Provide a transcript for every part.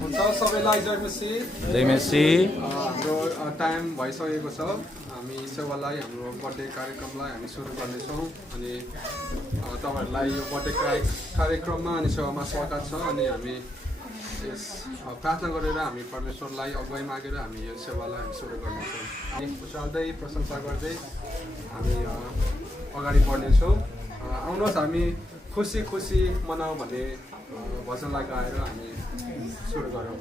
हुन्छ सबैलाई जय मसी। जय मसी। हाम्रो टाइम भइसकेको छ। हामी सेवालाई हाम्रो बर्थडे कार्यक्रमलाई हामी सुरु गर्नेछौँ अनि तपाईँहरूलाई यो बर्थडे कार्यक्रममा अनि सेवामा स्वागत छ। अनि हामी यस प्रार्थना गरेर हामी परमेश्वरलाई अगुवाई मागेर हामी यो सेवालाई हामी सुरु गर्नेछौँ। हामी उचाल्दै प्रशंसा गर्दै हामी अगाडि बढ्नेछौँ। आउनुहोस् हामी खुसी खुसी मनाऊ भन्ने भजनलाई गाएर हामी सुरु गरौँ।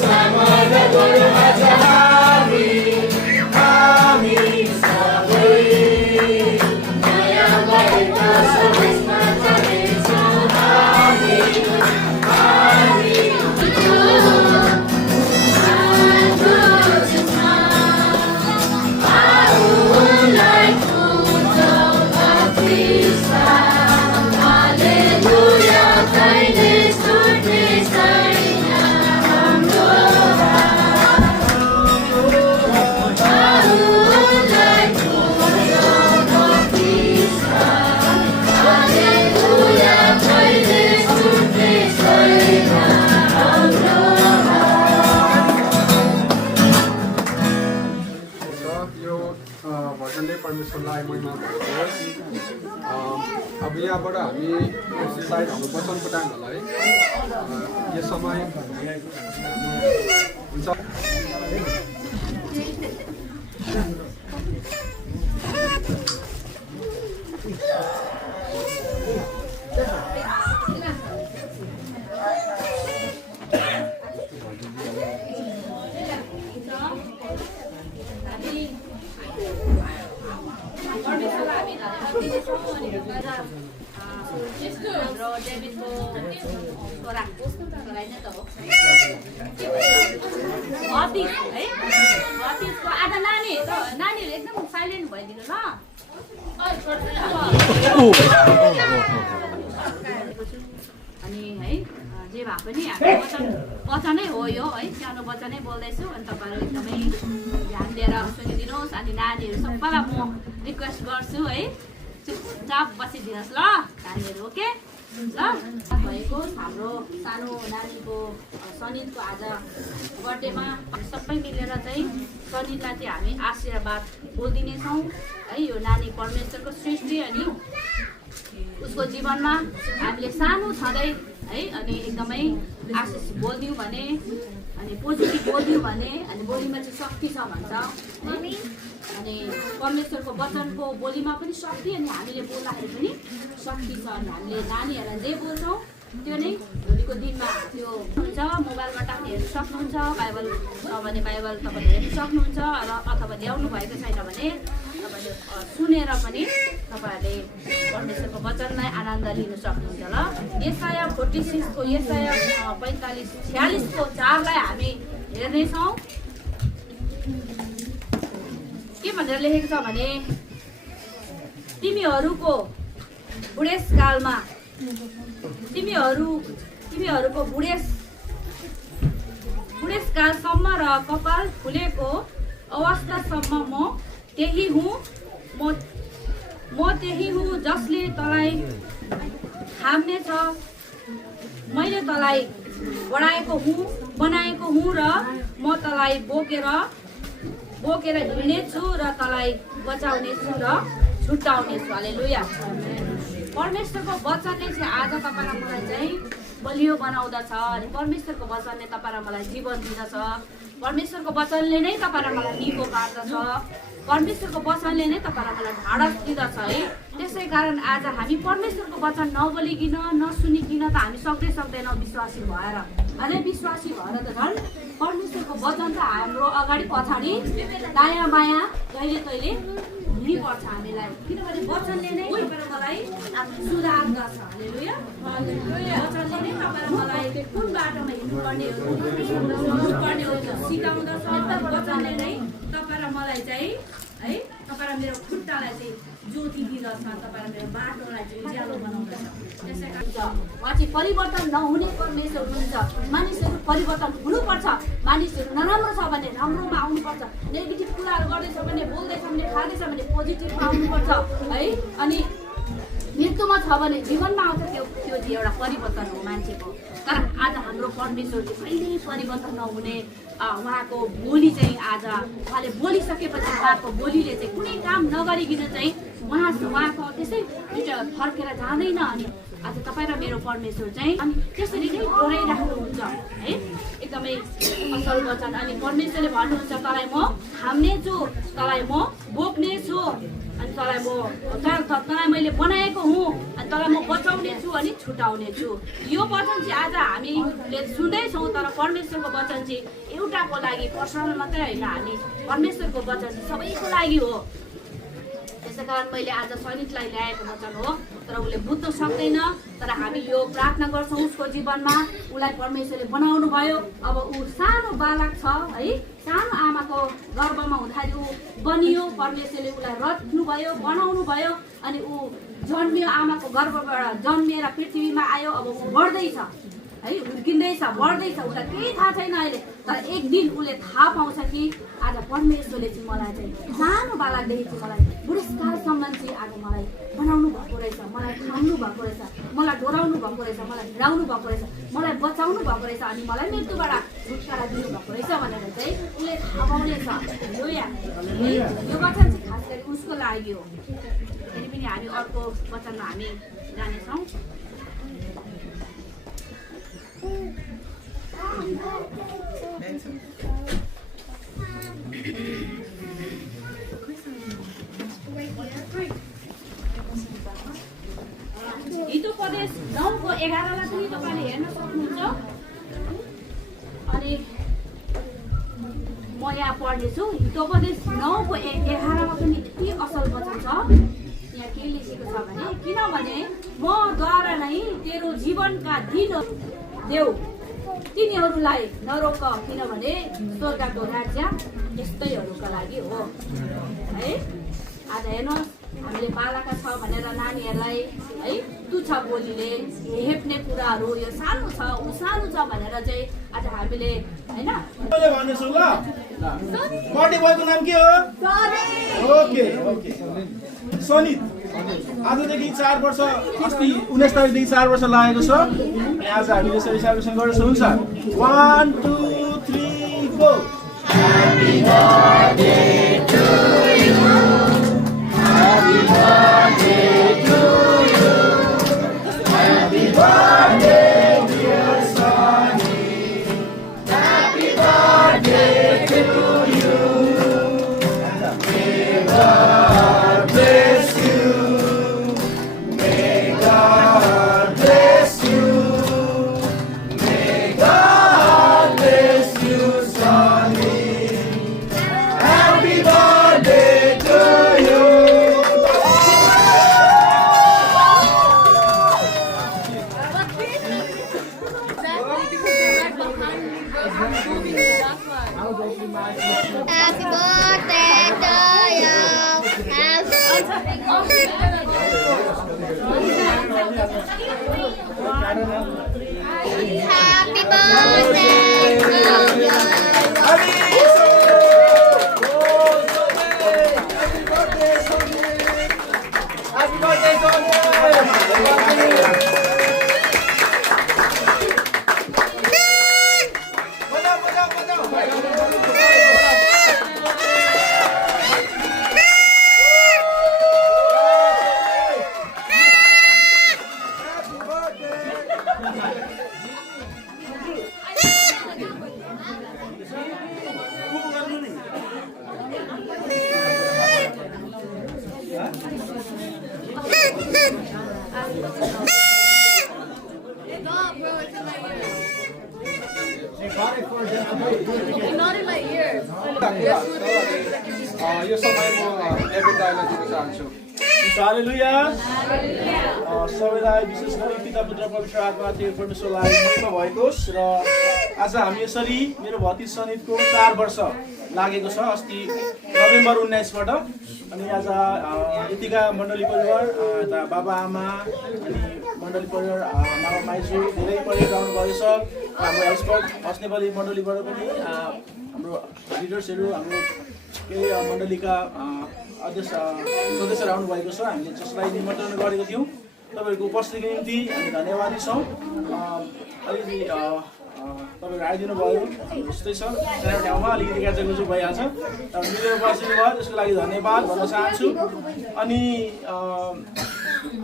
Sangha Guru Majahami, Ami भजनले परमेश्वरलाई महिमा होस्। अब यहाँबाट हामी सायद हाम्रो वचनको टाइम होला है, यो समय हुन्छ। नानीहरू एकदम साइलेन्ट भइदिनु ल। अनि है जे भए पनि हामी वचनै हो यो है, सानो वचनै बोल्दैछु। अनि तपाईँहरू एकदमै ध्यान दिएर सुनिदिनुहोस्। अनि नानीहरू सबैलाई म रिक्वेस्ट गर्छु है, चुपचाप बसिदिनुहोस् ल नानीहरू, ओके ल। भएको हाम्रो सानो नानीको सनितको आज बर्थडेमा सबै मिलेर चाहिँ सनितलाई चाहिँ हामी आशीर्वाद बोलिदिनेछौँ है। यो नानी परमेश्वरको सृष्टि, अनि उसको जीवनमा हामीले सानो छँदै है अनि एकदमै आशिष बोलिदिउँ भने, अनि पोजिटिभ बोलिदिउँ भने, अनि बोलीमा चाहिँ शक्ति छ भन्छ है। अनि परमेश्वरको वचनको बोलीमा पनि शक्ति, अनि हामीले बोल्दाखेरि पनि शक्ति छ। अनि हामीले नानीहरूलाई जे बोल्छौँ त्यो नै भोलिको दिनमा त्यो हुन्छ। मोबाइलबाट हेर्नु सक्नुहुन्छ, बाइबल छ भने बाइबल तपाईँले हेर्नु सक्नुहुन्छ, र अथवा ल्याउनु भएको छैन भने तपाईँले सुनेर पनि तपाईँहरूले परमेश्वरको वचनलाई आनन्द लिन सक्नुहुन्छ ल। यसाया 46 को यसाया 45-46 को 4लाई हामी हेर्नेछौँ। के भनेर लेखेको छ भने, तिमीहरूको बुढेसकालमा तिमीहरूको बुढेसकालसम्म र कपाल फुलेको अवस्थासम्म म त्यही हुँ, म त्यही हुँ जसले तँलाई थाम्ने छ। मैले तँलाई बनाएको हुँ र म तँलाई बोकेर हिँड्नेछु र तँलाई बचाउनेछु र छुट्टाउनेछु। हालेलुया। परमेश्वरको वचनले चाहिँ आज तपाईँ र मलाई चाहिँ बलियो बनाउँदछ, अनि परमेश्वरको वचनले तपाईँ र मलाई जीवन दिँदछ। परमेश्वरको वचनले नै तपाईँ र मलाई निको पार्दछ। परमेश्वरको वचनले नै तपाईँ र मलाई ढाडस दिँदछ है। त्यसै कारण आज हामी परमेश्वरको वचन नबोलिकन नसुनिकन त हामी सक्दैनौँ विश्वासी भएर। अझै विश्वासी भएर त झन् परमेश्वरको वचन त हाम्रो अगाडि पछाडि दायाँ बायाँ जहिले तहिले हुनुपर्छ हामीलाई, किनभने वचनले नै तपाईँ र मलाई सुधार गर्छ। हालेलुया। वचनले नै तपाईँ र मलाई कुन बाटोमा हिँड्नुपर्ने हो सिकाउँदछ। वचनले नै तपाईँ र मलाई चाहिँ है, तपाईँ र मेरो खुट्टालाई चाहिँ ज्योति दिँदछ, तपाईँ र मेरो बाटोलाई चाहिँ उज्यालो बनाउँदछ। त्यसै कारण उहाँ चाहिँ परिवर्तन नहुने परमेश्वर हुनुहुन्छ। मानिसहरू परिवर्तन हुनुपर्छ। मानिसहरू नराम्रो छ भने राम्रोमा आउनुपर्छ, नेगेटिभ कुराहरू गर्दैछ भने, बोल्दैछ भने, खाँदैछ भने पोजिटिभमा आउनुपर्छ है। अनि मृत्युमा छ भने जीवनमा आउँछ, त्यो चाहिँ एउटा परिवर्तन हो मान्छेको। तर आज हाम्रो परमेश्वर चाहिँ कहिल्यै परिवर्तन नहुने उहाँको बोली चाहिँ आज उहाँले बोलिसकेपछि उहाँको बोलीले चाहिँ कुनै काम नगरिकन चाहिँ उहाँको त्यसै फर्केर जाँदैन। अनि आज तपाईँ र मेरो परमेश्वर चाहिँ अनि त्यसरी नै डोराइराख्नुहुन्छ है। एकदमै असल वचन। अनि परमेश्वरले भन्नुहुन्छ, तँलाई म थाम्नेछु, तँलाई म बोक्नेछु, अनि तँलाई मैले बनाएको हुँ, अनि तँलाई म बचाउनेछु अनि छुटाउनेछु। यो वचन चाहिँ आज हामीले सुन्दैछौँ, तर परमेश्वरको वचन चाहिँ एउटाको लागि पर्सनल मात्रै होइन, हामी परमेश्वरको वचन चाहिँ सबैको लागि हो। त्यसै कारण मैले आज सनितलाई ल्याएको वचन हो, तर उसले बुझ्न सक्दैन। तर हामी यो प्रार्थना गर्छौँ उसको जीवनमा, उसलाई परमेश्वरले बनाउनु भयो। अब ऊ सानो बालक छ है, सानो आमाको गर्भमा हुँदाखेरि ऊ बनियो, परमेश्वरले उसलाई रच्नुभयो, बनाउनु भयो। अनि ऊ जन्मियो, आमाको गर्भबाट जन्मिएर पृथ्वीमा आयो। अब ऊ बढ्दैछ है हुर्किँदैछ बढ्दैछ उसलाई केही थाहा छैन अहिले तर एक दिन उसले थाहा पाउँछ कि आज परमेश्वरले चाहिँ मलाई चाहिँ सानो बालकदेखि चाहिँ मलाई बुढेसकालसम्म चाहिँ आज मलाई बनाउनु भएको रहेछ मलाई थाम्नु भएको रहेछ मलाई डोराउनु भएको रहेछ मलाई हिँडाउनु भएको रहेछ मलाई बचाउनु भएको रहेछ अनि मलाई मृत्युबाट छुटकारा दिनुभएको रहेछ भनेर चाहिँ उसले थाहा पाउनेछ यो वचन चाहिँ खास गरी उसको लागि हो फेरि पनि हामी अर्को वचनमा हामी जानेछौँ हितोपदेश 9:11 पनि तपाईँले हेर्न सक्नुहुन्छ अनि म यहाँ पढ्नेछु हितोपदेश 9:11 पनि यति असल वचन छ यहाँ के लेखेको छ भने किनभने मद्वारा नै तेरो जीवनका दिन देऊ तिनीहरूलाई नरोक किनभने स्वर्गको राज्य यस्तैहरूका लागि हो है आज हेर्नुहोस् हामीले बालका छ भनेर नानीहरूलाई है तुच्छ बोलीले हेप्ने कुराहरू यो सानो छ ऊ सानो छ भनेर चाहिँ आज हामीले होइन भन्नुहोस् ल बर्थडे बोयको नाम के हो ओके ओके सनित आजदेखि 4 वर्ष अस्ति 19 तारिकदेखि 4 वर्ष लागेको छ अनि आज हामीले यसरी सेलिब्रेसन गर्छौँ हुन्छ 1 2 3 go Happy birthday to you Happy birthday to you Happy birthday dear Sonny Happy birthday to you May God bless you May God bless you May God bless you Sonny Happy birthday to you Happy birthday to you. Happy birthday to you. Happy birthday, Sonia! Not in my ears. यो समय म EBIT दाइलाई दिन चाहन्छु हालेलुया सबैलाई विशेष गरी पिता पुत्र पवित्र आत्माले परमेश्वरलाई महिमा भएको होस् र आज हामी यसरी मेरो भतिज सनितको 4 वर्ष लागेको छ अस्ति नोभेम्बर 19 बाट अनि आज यतिका मण्डली परिवार बाबा आमा अनि मण्डली परिवार मामा माइजू धेरै परिवार आउनु भएको छ हाम्रो एक्सपर्ट हस्नेबली मण्डलीबाट पनि हाम्रो लिडर्सहरू हाम्रो केही मण्डलीका अध्यक्ष सदस्यहरू आउनु भएको छ हामीले जसलाई निमन्त्रण गरेको थियौँ तपाईँहरूको उपस्थितिको निम्ति हामी धन्यवादी छौँ अलिकति तपाईँहरू आइदिनु भयो जस्तै छ सानो ठाउँमा अलिकति गाजागुजु भइहाल्छ तर मिलेर बसिदिनु भयो त्यसको लागि धन्यवाद भन्न चाहन्छु अनि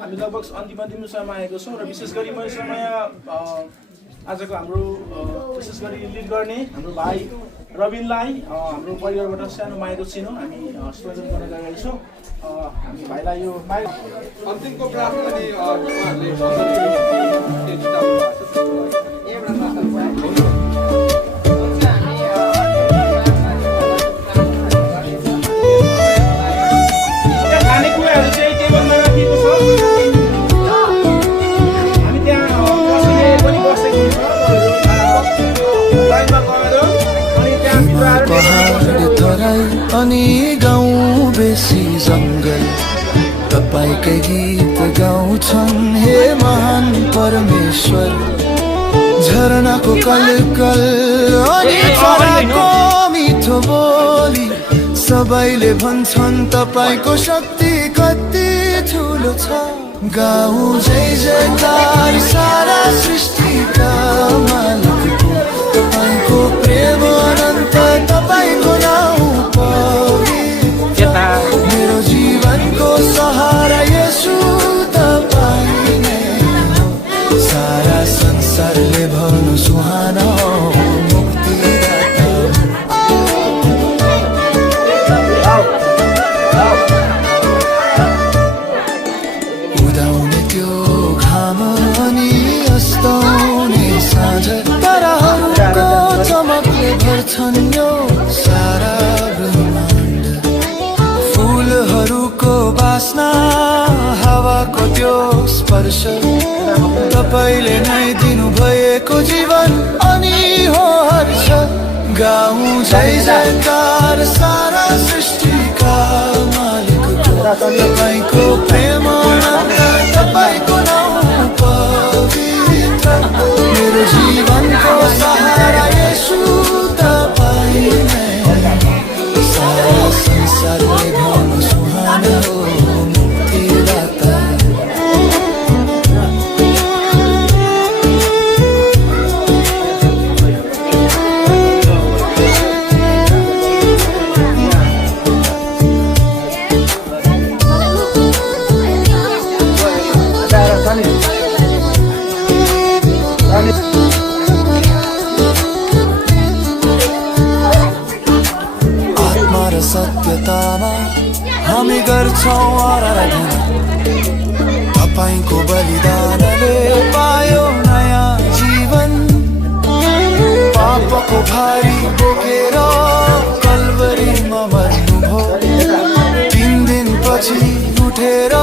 हामी लगभग अन्तिम समयमा आएको छौँ र विशेष गरी म समय आजको हाम्रो विशेष गरी लिड गर्ने हाम्रो भाइ रविनलाई हाम्रो परिवारबाट सानो मागेको छिनौँ हामी स्वागत गर्न गइरहेका छौँ हामी भाइलाई यो अन्तिमको प्रार्थना अनि उहाँहरूले खानेकुराहरू चाहिँ टेबलमा राखिएको छ हामी त्यहाँ बस्ने पनि बसेको हुन्छ लाइनमा गएर अनि त्यहाँ पहाड तराई अनि गाउँ बेसी जङ्गल तपाईँकै गीत गाउँछन् हे महान परमेश्वर झरनाको कलकल अनि चराको मिठो बोली सबैले भन्छन् तपाईको शक्ति कति ठुलो छ गाउँ जय जयकार सारा सृष्टिका मालिकको तपाईको प्रेम अनन्त तपाईको नाउँ पवित्र मेरो जीवनको सहारा येशू तपाईँ नै हो सारा संसारले भन्नु सुहाना हो मुक्तिदाता उदाउने त्यो घाम अनि अस्ताउने साँझ ताराहरूको चमकले भर्छन् यो सारा ब्रह्माण्ड फुलहरूको बास्ना हावाको त्यो स्पर्श तपाईले नै दिनु भएको जीवन अनि हो हर्ष गाउँ जय जयकार सारा सृष्टिका मालिकको तपाईको प्रेम अनन्त तपाईको नाउँ पवित्र मेरो जीवनको सहारा येशू तपाईँ नै सारा संसारले भन्नु सुहाना हो मुक्तिदाता आत्मा र सत्यतामा हामी गर्छौँ आराधना तपाईको बलिदानले पायो नयाँ जीवन पापको भारी बोकेर कल्वरीमा मर्नुभयो 3 दिनपछि उठेर